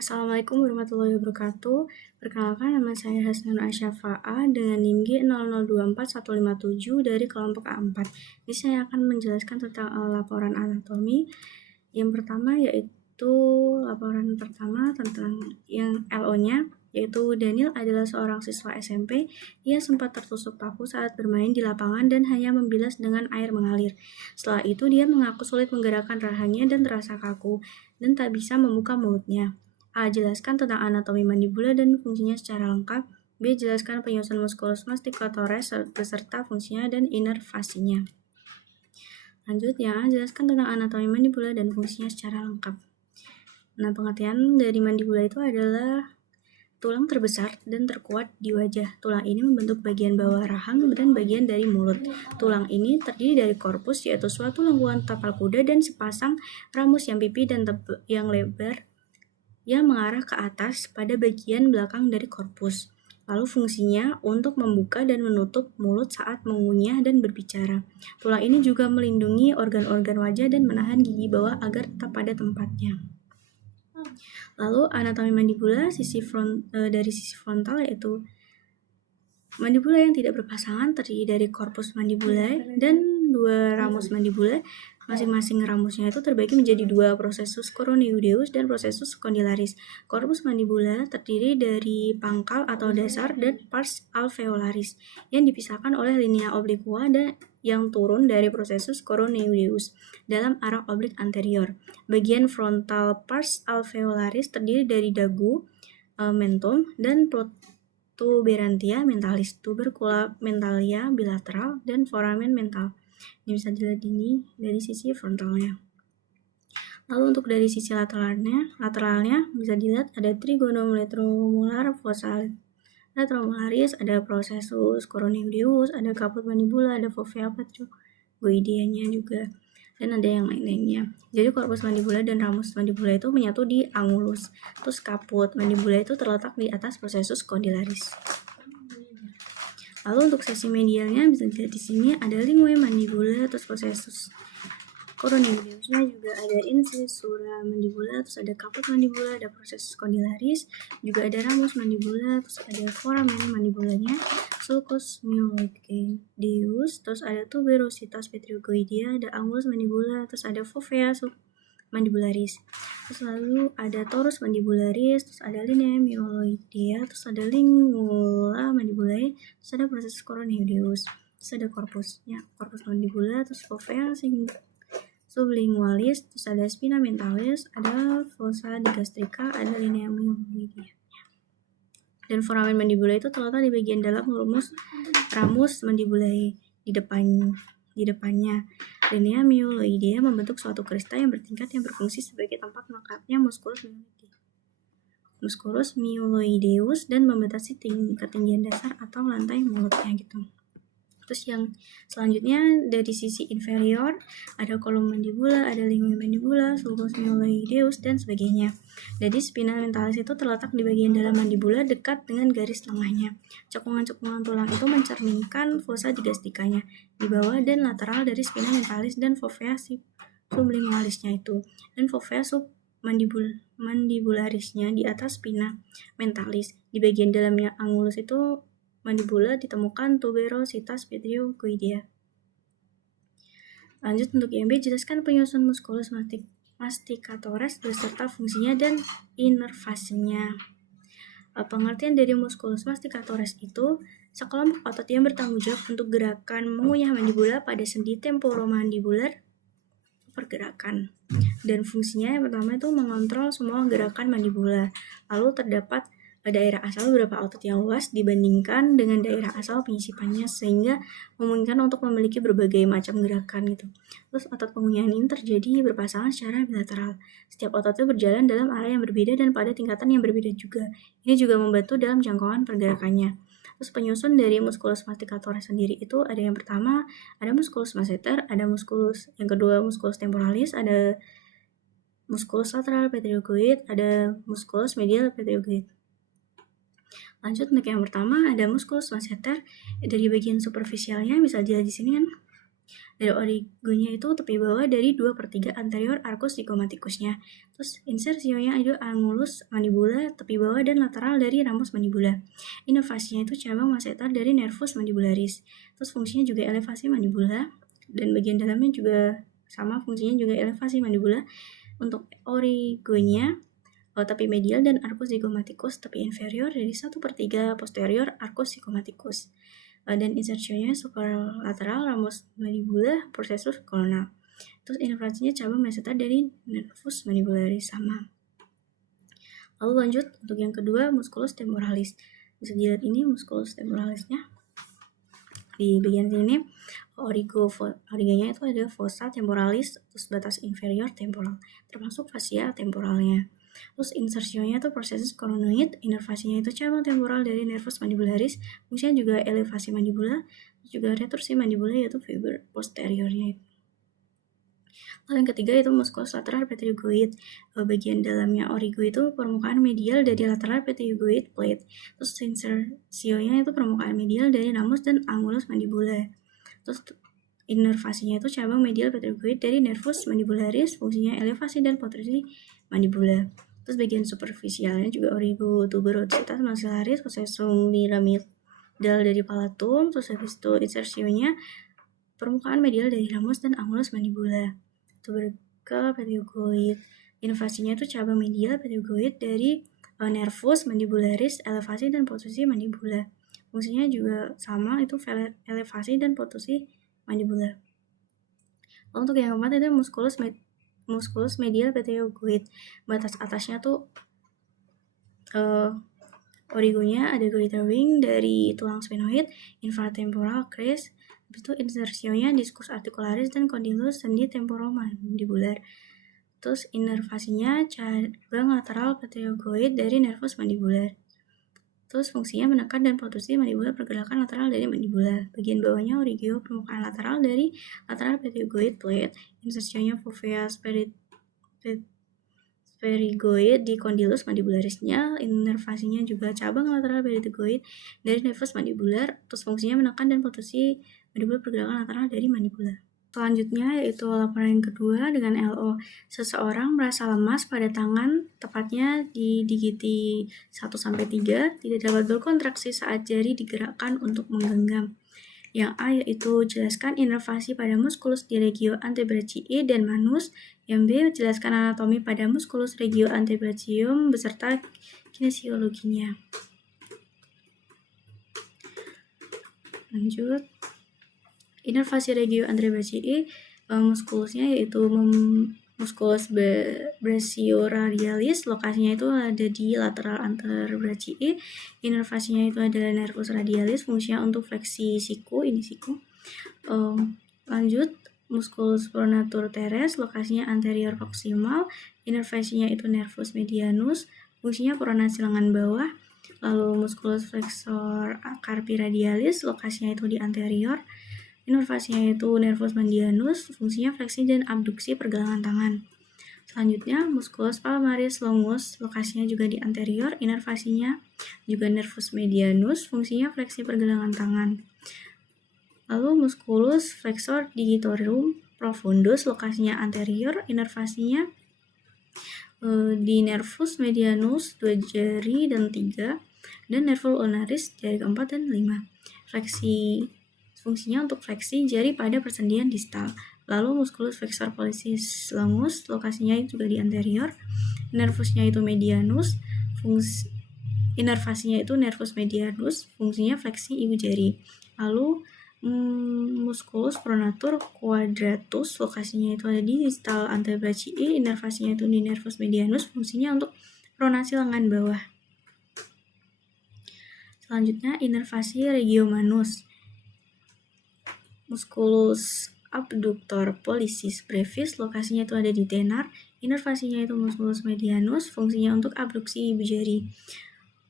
Assalamualaikum warahmatullahi wabarakatuh. Perkenalkan, nama saya Hasnun Asyafa'ah dengan NIM G 0024157 dari kelompok A4. Jadi saya akan menjelaskan tentang laporan anatomi. Yang pertama yaitu laporan pertama tentang yang LO-nya, yaitu Daniel adalah seorang siswa SMP. Ia sempat tertusuk paku saat bermain di lapangan dan hanya membilas dengan air mengalir. Setelah itu dia mengaku sulit menggerakkan rahangnya dan terasa kaku dan tak bisa membuka mulutnya. A. Jelaskan tentang anatomi mandibula dan fungsinya secara lengkap. B. Jelaskan penyusun musculus masticatoris beserta fungsinya dan inervasinya. Lanjut, yang A. Jelaskan tentang anatomi mandibula dan fungsinya secara lengkap. Nah, pengertian dari mandibula itu adalah tulang terbesar dan terkuat di wajah. Tulang ini membentuk bagian bawah rahang dan bagian dari mulut. Tulang ini terdiri dari korpus, yaitu suatu lengkungan tapal kuda, dan sepasang ramus yang pipi dan yang lebar yang mengarah ke atas pada bagian belakang dari korpus. Lalu fungsinya untuk membuka dan menutup mulut saat mengunyah dan berbicara. Tulang ini juga melindungi organ-organ wajah dan menahan gigi bawah agar tetap pada tempatnya. Lalu anatomi mandibula dari sisi frontal yaitu mandibula yang tidak berpasangan terdiri dari korpus mandibulae dan dua ramus mandibula. Masing-masing ramusnya itu terbagi menjadi dua, prosesus coronoideus dan prosesus condylaris. Korpus mandibula terdiri dari pangkal atau dasar dan pars alveolaris yang dipisahkan oleh linea obliqua dan yang turun dari prosesus coronoideus dalam arah oblik anterior. Bagian frontal pars alveolaris terdiri dari dagu, mentum, dan protuberantia mentalis, tubercula mentalia bilateral, dan foramen mental. Ini bisa dilihat ini dari sisi frontalnya. Lalu untuk dari sisi lateralnya bisa dilihat ada trigonometromular fossa retromolaris, ada prosesus coronoideus, ada caput mandibula, ada fovea petrogoideanya juga, dan ada yang lain-lainnya. Jadi korpus mandibula dan ramus mandibula itu menyatu di angulus. Terus caput mandibula itu terletak di atas prosesus condylaris. Lalu untuk sesi medialnya bisa dilihat di sini ada lingue mandibula, terus prosesus coronoideusnya juga ada incisura mandibula, terus ada caput mandibula, ada proses condylaris, juga ada ramus mandibula, terus ada foramen mandibulanya, sulcus myoloideus, terus ada tuberositas petriogoidea, ada angulus mandibula, terus ada fovea mandibularis, terus lalu ada torus mandibularis, terus ada linea myoloidea, terus ada lingula mandibulae, terus ada proses coronoideus, terus ada korpus mandibula, terus fovea sublingualis, terus ada spina mentalis, ada fossa digastrica, ada linea myoloidea. Dan foramen mandibula itu terletak di bagian dalam ramus mandibulae di depannya. Linea myoloidea membentuk suatu krista yang bertingkat yang berfungsi sebagai tempat melengkapnya musculus myoloideus dan membatasi ketinggian dasar atau lantai mulutnya gitu. Terus yang selanjutnya dari sisi inferior ada kolom mandibula, ada lingue mandibula, sulcus myoloideus, dan sebagainya. Jadi spina mentalis itu terletak di bagian dalam mandibula dekat dengan garis tengahnya. Cekungan-cekungan tulang itu mencerminkan fossa digasticanya di bawah dan lateral dari spina mentalis dan fovea sublingualisnya itu, dan fovea mandibularisnya di atas spina mentalis. Di bagian dalamnya angulus itu mandibula ditemukan tuberositas petriogoidea. Lanjut untuk yang B, jelaskan penyusun musculus masticatoris beserta fungsinya dan inervasinya. Pengertian dari musculus masticatoris itu sekelompok otot yang bertanggung jawab untuk gerakan mengunyah mandibula pada sendi temporomandibular pergerakan. Dan fungsinya yang pertama itu mengontrol semua gerakan mandibula. Lalu terdapat daerah asal beberapa otot yang luas dibandingkan dengan daerah asal penyisipannya sehingga memungkinkan untuk memiliki berbagai macam gerakan gitu. Terus otot pengunyahan ini terjadi berpasangan secara bilateral. Setiap otot itu berjalan dalam arah yang berbeda dan pada tingkatan yang berbeda juga. Ini juga membantu dalam jangkauan pergerakannya. Terus penyusun dari musculus masticatoris sendiri itu ada yang pertama ada musculus masseter, ada musculus yang kedua musculus temporalis, ada musculus lateral petriogoid, ada musculus medial petriogoid. Lanjut untuk yang pertama ada musculus masseter. Dari bagian superficialnya bisa dilihat di sini kan Dari origonya itu tepi bawah dari 2/3 anterior arcus zygomatikusnya. Terus insersionya itu angulus mandibula, tepi bawah dan lateral dari ramus mandibula. Inervasinya itu cabang masseter dari nervus mandibularis. Terus fungsinya juga elevasi mandibula, dan bagian dalamnya juga sama, fungsinya juga elevasi mandibula. Untuk origonya tepi medial dan arcus zygomatikus, tepi inferior dari 1/3 posterior arcus zygomatikus. Dan insersionya superlateral ramus mandibula processus colonal. Terus inervasinya cabang masseter dari nervus mandibularis, sama. Lalu lanjut untuk yang kedua, musculus temporalis. Bisa dilihat ini musculus temporalisnya. Di bagian sini origonya itu ada fossa temporalis, terus batas inferior temporal, termasuk fascia temporalnya. Terus insersionya itu processus coronoid, inervasinya itu cabang temporal dari nervus mandibularis, fungsinya juga elevasi mandibula, juga retorsi mandibula yaitu fiber posteriornya. Lalu yang ketiga itu musculus lateral pterygoid. Bagian dalamnya origo itu permukaan medial dari lateral pterygoid plate. Terus insersionya itu permukaan medial dari ramus dan angulus mandibula. Terus inervasinya itu cabang medial pterygoid dari nervus mandibularis, fungsinya elevasi dan protrusi mandibula. Terus bagian superficialnya juga origo tuberositas maxillaris, possessum piramidal dari palatum. Terus habis itu insersionya permukaan medial dari ramus dan angulus mandibula. Tubercle pterygoid, inervasinya itu cabang medial pterygoid dari nervus mandibularis, elevasi dan protrusi mandibula. Fungsinya juga sama, itu elevasi dan protrusi mandibula. Lalu untuk yang keempat itu musculus medial pterygoid. Batas atasnya tuh origonya ada greater wing dari tulang sphenoid, infratemporal crest, habis itu insersionya discus articularis dan condylus sendi temporomandibular. Terus inervasinya cabang lateral pterygoid dari nervus mandibular. Terus fungsinya menekan dan protrusi mandibula, pergerakan lateral dari mandibula. Bagian bawahnya origio, permukaan lateral dari lateral pterygoid plate. Insersionya fovea pterygoid di condylus mandibularisnya. Inervasinya juga cabang lateral pterygoid dari nervus mandibular. Terus fungsinya menekan dan protrusi mandibula, pergerakan lateral dari mandibula. Selanjutnya yaitu laporan yang kedua dengan LO. Seseorang merasa lemas pada tangan, tepatnya di digiti 1-3, tidak dapat berkontraksi saat jari digerakkan untuk menggenggam. Yang A yaitu jelaskan inervasi pada musculus di regio antebrachii dan manus. Yang B jelaskan anatomi pada musculus regio antebrachium beserta kinesiologinya. Lanjut. Inervasi regio antebrachii, muskulusnya yaitu musculus brachioradialis, lokasinya itu ada di lateral antebrachii. Inervasinya itu adalah nervus radialis, fungsinya untuk fleksi siku, ini siku. Lanjut, musculus pronator teres, lokasinya anterior proximal. Inervasinya itu nervus medianus, fungsinya pronasi lengan bawah. Lalu musculus flexor carpi radialis, lokasinya itu di anterior. Inervasinya itu nervus medianus, fungsinya fleksi dan abduksi pergelangan tangan. Selanjutnya, musculus palmaris longus, lokasinya juga di anterior. Inervasinya juga nervus medianus, fungsinya fleksi pergelangan tangan. Lalu musculus flexor digitorum profundus, lokasinya anterior. Inervasinya di nervus medianus 2 jari dan 3, dan nervus ulnaris jari keempat dan 5. Fungsinya untuk fleksi jari pada persendian distal. Lalu musculus flexor pollicis longus, lokasinya juga di anterior. Nervusnya itu medianus, inervasinya itu nervus medianus, fungsinya fleksi ibu jari. Lalu musculus pronator quadratus, lokasinya itu ada di distal antebrachii. Inervasinya itu di nervus medianus, fungsinya untuk pronasi lengan bawah. Selanjutnya, inervasi regio manus. Musculus abductor pollicis brevis, lokasinya itu ada di tenar. Inervasinya itu musculus medianus, fungsinya untuk abduksi ibu jari.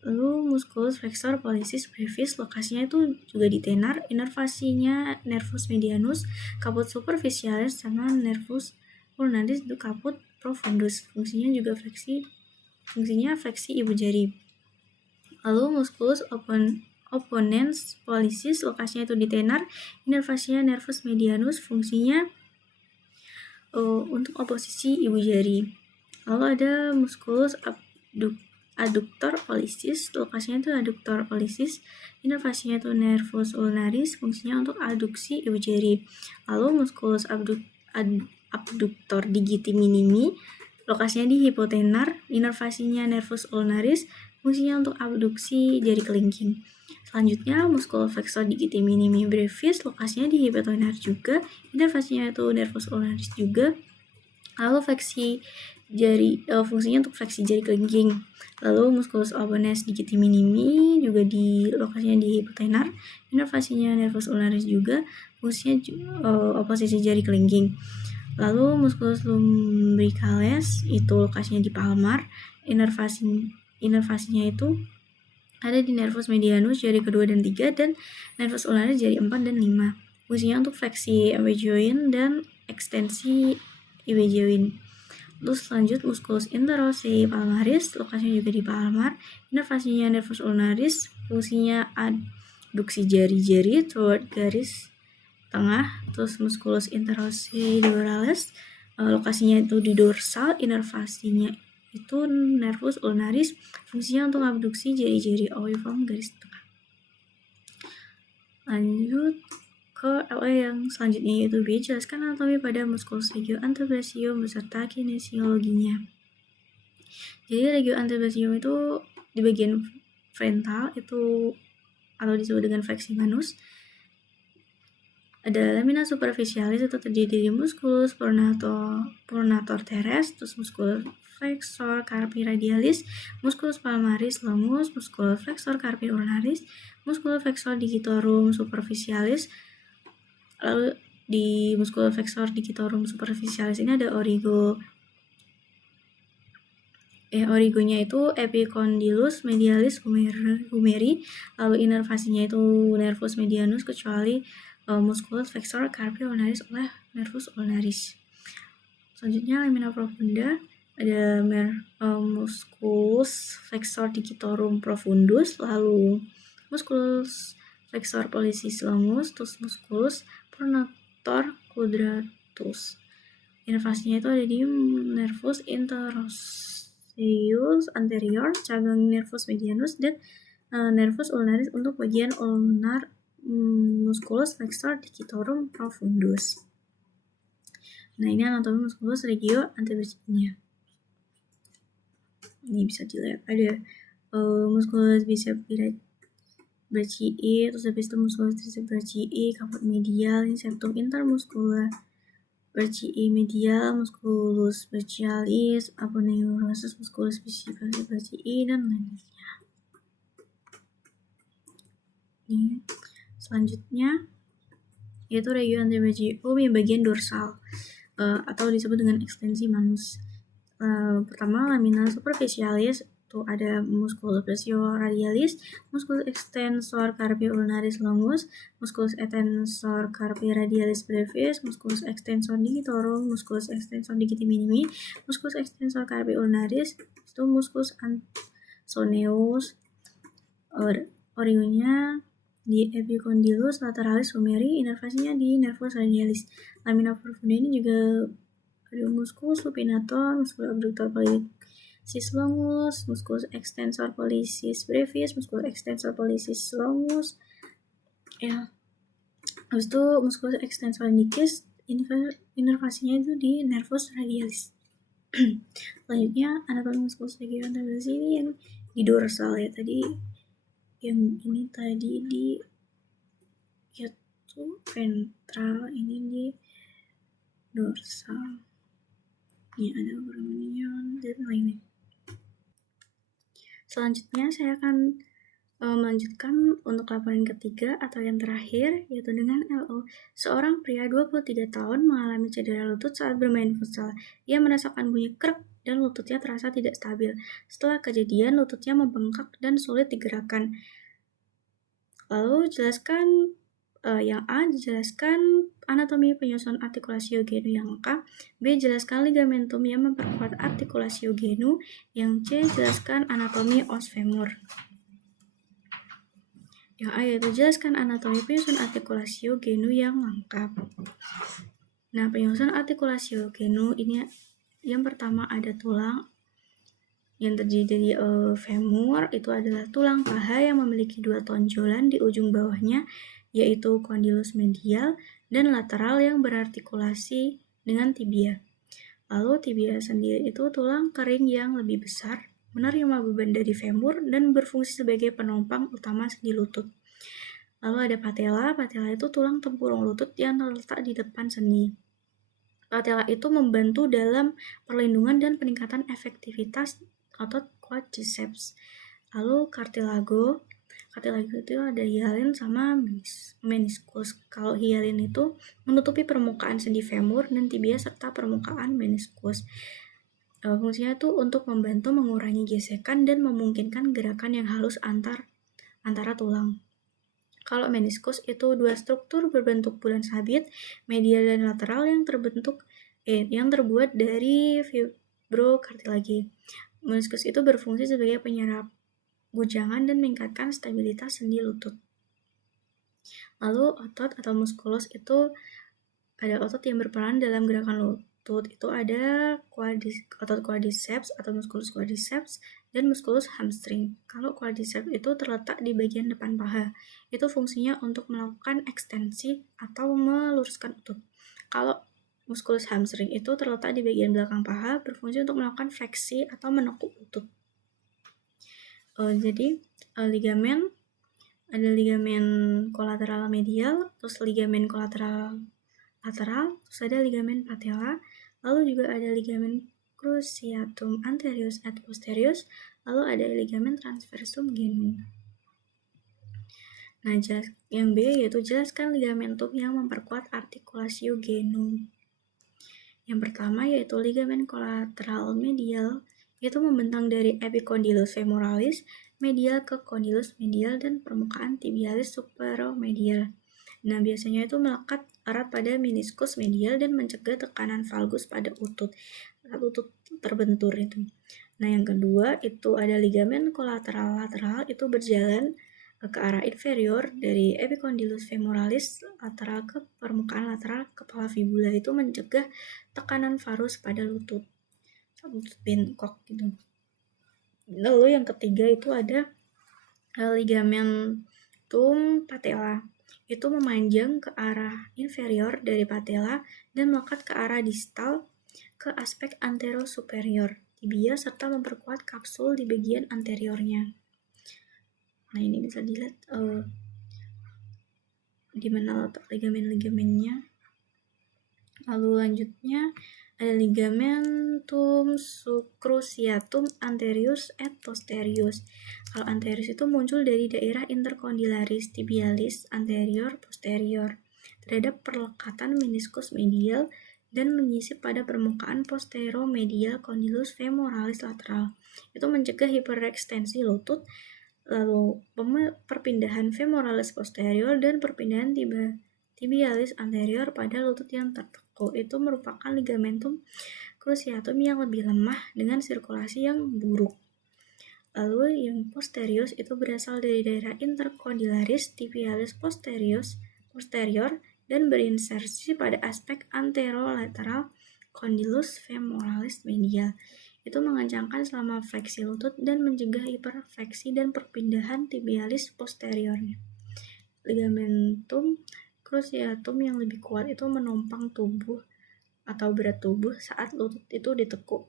Lalu musculus flexor pollicis brevis, lokasinya itu juga di tenar. Inervasinya nervus medianus, caput superficialis, sama nervus ulnaris itu caput profundus, fungsinya fleksi ibu jari. Lalu musculus opponens pollicis, lokasinya itu di tenar, inervasinya nervus medianus, fungsinya untuk oposisi ibu jari. Lalu ada musculus adductor pollicis, lokasinya itu adductor pollicis, inervasinya itu nervus ulnaris, fungsinya untuk aduksi ibu jari. Lalu musculus abductor digiti minimi, lokasinya di hipotenar, inervasinya nervus ulnaris, fungsinya untuk abduksi jari kelingking. Selanjutnya musculus flexor digiti minimi brevis, lokasinya di hipotenar juga, inervasinya itu nervus ulnaris juga. Lalu fleksi jari, fungsinya untuk fleksi jari kelingking. Lalu musculus opponens digiti minimi juga lokasinya di hipotenar, inervasinya nervus ulnaris juga, fungsinya oposisi jari kelingking. Lalu musculus lumbricalis itu lokasinya di palmar, inervasinya itu ada di nervus medianus jari kedua dan 3 dan nervus ulnaris jari 4 dan 5. Fungsinya untuk fleksi IB joint dan ekstensi IB joint. Terus lanjut musculus interosei palmaris, lokasinya juga di palmar, inervasinya nervus ulnaris, fungsinya adduksi jari-jari toward garis tengah. Terus musculus interosei duralis, lokasinya itu di dorsal, inervasinya itu nervus ulnaris, fungsinya untuk abduksi jari-jari oviform garis tengah. Lanjut ke LA yang selanjutnya yaitu B, jelaskan anatomi pada musculus regio antebasium beserta kinesiologinya. Jadi regio antebasium itu di bagian frontal itu atau disebut dengan fleximanus. Ada lamina superficialis itu terdiri dari musculus pronator teres, terus musculus flexor carpi radialis, musculus palmaris longus, musculus flexor carpi ulnaris, musculus flexor digitorum superficialis. Lalu di musculus flexor digitorum superficialis ini ada origonya itu epicondylus medialis humeri, lalu inervasinya itu nervus medianus kecuali musculus flexor carpi ulnaris oleh nervus ulnaris. Selanjutnya lamina profunda ada musculus flexor digitorum profundus, lalu musculus flexor pollicis longus, terus musculus pronator quadratus. Inervasinya itu ada di nervus interosseus anterior, cabang nervus medianus, dan nervus ulnaris untuk bagian ulnar musculus flexor digitorum profundus. Nah, ini anatomi musculus regio antebasiumnya. Ini bisa dilihat ada musculus biceps brachii, terus habis itu musculus triceps brachii, kaput medial, ini septum intermuscular brachii medial, musculus brachialis, aponeurosus, musculus bicipitis brachii, dan lainnya. Ini selanjutnya yaitu regio antebasium yang bagian dorsal atau disebut dengan ekstensi manus. Pertama lamina superficialis itu ada musculus brachioradialis, musculus extensor carpi ulnaris longus, musculus extensor carpi radialis brevis, musculus extensor digitorum, musculus extensor digiti minimi, musculus extensor carpi ulnaris, itu musculus ansoneus, origonya di epicondylus lateralis humeri, inervasinya di nervus radialis. Lamina profunda ini juga ada musculus supinator, musculus abductor pollicis longus, musculus extensor pollicis brevis, musculus extensor pollicis longus. Ya. Habis itu musculus extensor indicis, inervasinya itu di nervus radialis. Selanjutnya anatomi musculus regio antebasium ini yang di dorsal ya tadi. Yang ini tadi di yaitu ventral, ini di dorsal. Ini ada foraminion dan lainnya. Selanjutnya saya akan melanjutkan untuk laporan ketiga atau yang terakhir, yaitu dengan LO. Seorang pria 23 tahun mengalami cedera lutut saat bermain futsal. Ia merasakan bunyi krek dan lututnya terasa tidak stabil. Setelah kejadian, lututnya membengkak dan sulit digerakkan. Lalu jelaskan yang A, jelaskan anatomi penyusun artikulasio genu yang lengkap. B, jelaskan ligamentum yang memperkuat artikulasio genu. Yang C, jelaskan anatomi os femur. Yang A yaitu jelaskan anatomi penyusun artikulasio genu yang lengkap. Nah, penyusunan artikulasio genu ini yang pertama ada tulang yang terdiri dari femur, itu adalah tulang paha yang memiliki 2 tonjolan di ujung bawahnya, yaitu condylus medial dan lateral yang berartikulasi dengan tibia. Lalu tibia sendiri itu tulang kering yang lebih besar, menerima beban dari femur dan berfungsi sebagai penopang utama sendi lutut. Lalu ada patella. Patella itu tulang tempurung lutut yang terletak di depan sendi. Patella itu membantu dalam perlindungan dan peningkatan efektivitas otot quadriceps. Lalu cartilago. Cartilago itu ada hialin sama meniscus. Kalau hialin itu menutupi permukaan sendi femur dan tibia serta permukaan meniscus. Fungsinya itu untuk membantu mengurangi gesekan dan memungkinkan gerakan yang halus antara tulang. Kalau meniskus itu 2 struktur berbentuk bulan sabit, medial dan lateral yang terbuat dari fibrokartilage. Meniskus itu berfungsi sebagai penyerap gujangan dan meningkatkan stabilitas sendi lutut. Lalu otot atau musculus itu ada otot yang berperan dalam gerakan lutut. Itu ada otot quadriceps atau musculus quadriceps dan musculus hamstring. Kalau quadriceps itu terletak di bagian depan paha. Itu fungsinya untuk melakukan ekstensi atau meluruskan lutut. Kalau musculus hamstring itu terletak di bagian belakang paha, berfungsi untuk melakukan fleksi atau menekuk lutut. Jadi ligamen, ada ligamen kolateral medial, terus ligamen kolateral lateral, terus ada ligamen patella, lalu juga ada ligamen cruciatum anterius et posterius, lalu ada ligamen transversum genu. Nah, yang B yaitu jelaskan ligamentum yang memperkuat artikulasio genu. Yang pertama yaitu ligamen kolateral medial, yaitu membentang dari epicondylus femoralis medial ke condylus medial dan permukaan tibialis superomedial. Nah, biasanya itu melekat erat pada meniskus medial dan mencegah tekanan valgus pada utut saat utut terbentur itu. Nah, yang kedua itu ada ligamen kolateral lateral, itu berjalan ke arah inferior dari epicondylus femoralis lateral ke permukaan lateral kepala fibula, itu mencegah tekanan varus pada lutut bengkok gitu. Lalu yang ketiga itu ada ligamentum patella, itu memanjang ke arah inferior dari patella dan melekat ke arah distal ke aspek anterosuperior tibia serta memperkuat kapsul di bagian anteriornya. Nah, ini bisa dilihat di mana letak ligamen-ligamennya. Lalu lanjutnya ada ligamentum cruciatum anterius et posterius. Kalau anterius itu muncul dari daerah intercondylaris tibialis anterior posterior terhadap perlekatan meniskus medial dan menyisip pada permukaan posteromedial condylus femoralis lateral. Itu mencegah hiperekstensi lutut, lalu perpindahan femoralis posterior dan perpindahan tibialis anterior pada lutut yang tertekuk. Itu merupakan ligamentum cruciatum yang lebih lemah dengan sirkulasi yang buruk. Lalu yang posterius itu berasal dari daerah intercondylaris tibialis posterior dan berinsersi pada aspek anterolateral condylus femoralis medial. Itu mengencangkan selama fleksi lutut dan mencegah hiperfleksi dan perpindahan tibialis posteriornya. Ligamentum cruciatum yang lebih kuat itu menopang tubuh atau berat tubuh saat lutut itu ditekuk.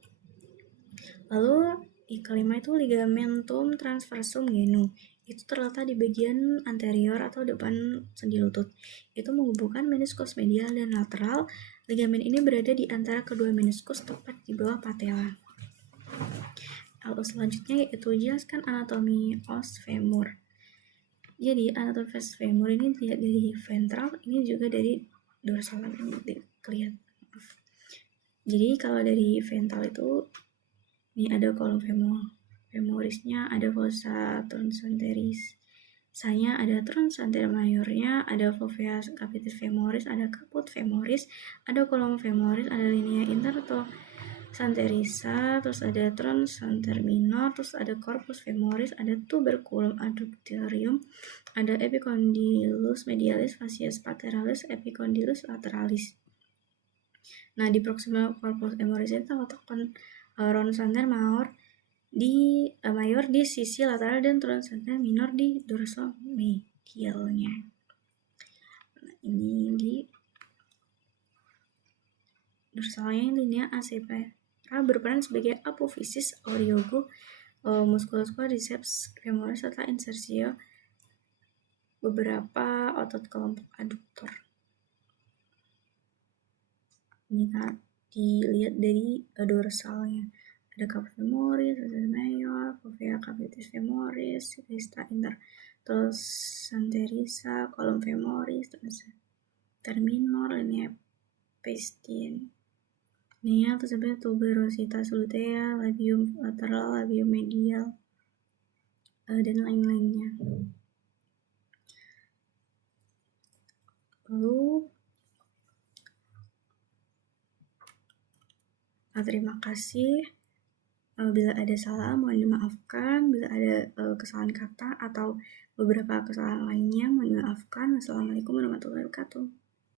Lalu kelima itu ligamentum transversum genu, itu terletak di bagian anterior atau depan sendi lutut. Itu menghubungkan meniskus medial dan lateral. Ligamen ini berada di antara kedua meniskus tepat di bawah patella. Lalu selanjutnya yaitu jelaskan anatomi os femur. Jadi anatomi os femur ini dilihat dari ventral, ini juga dari dorsal, kelihatan. Jadi kalau dari ventral itu ini ada kolom femorisnya, ada fossa truncanteris, misalnya ada truncanter mayornya, ada fovea capitis femoris, ada caput femoris, ada kolom femoris, ada linea Santerisa, terus ada trochanter minor, terus ada corpus femoris, ada tuberculum adductorium, ada epicondylus medialis, facies pateralis, epicondylus lateralis. Nah, di proximal corpus femoris itu terletak trochanter mayor di sisi lateral dan trochanter minor di dorsomedialnya. Nah, ini di dorsalnya linea acipara berperan sebagai apofisis auriogo musculus quadriceps femoris serta insersio beberapa otot kelompok aduktor. Ini kan dilihat dari dorsalnya. Ada caput femoris, mayor, fovea capitis femoris, vista terus santerisa, column femoris, terus terminor, linea pestin. Nia tersebut tuberositas lutea, labium lateral, labium medial, dan lain-lainnya. Lalu, terima kasih. Bila ada salah, mohon dimaafkan. Bila ada kesalahan kata atau beberapa kesalahan lainnya, mohon dimaafkan. Wassalamualaikum warahmatullahi wabarakatuh.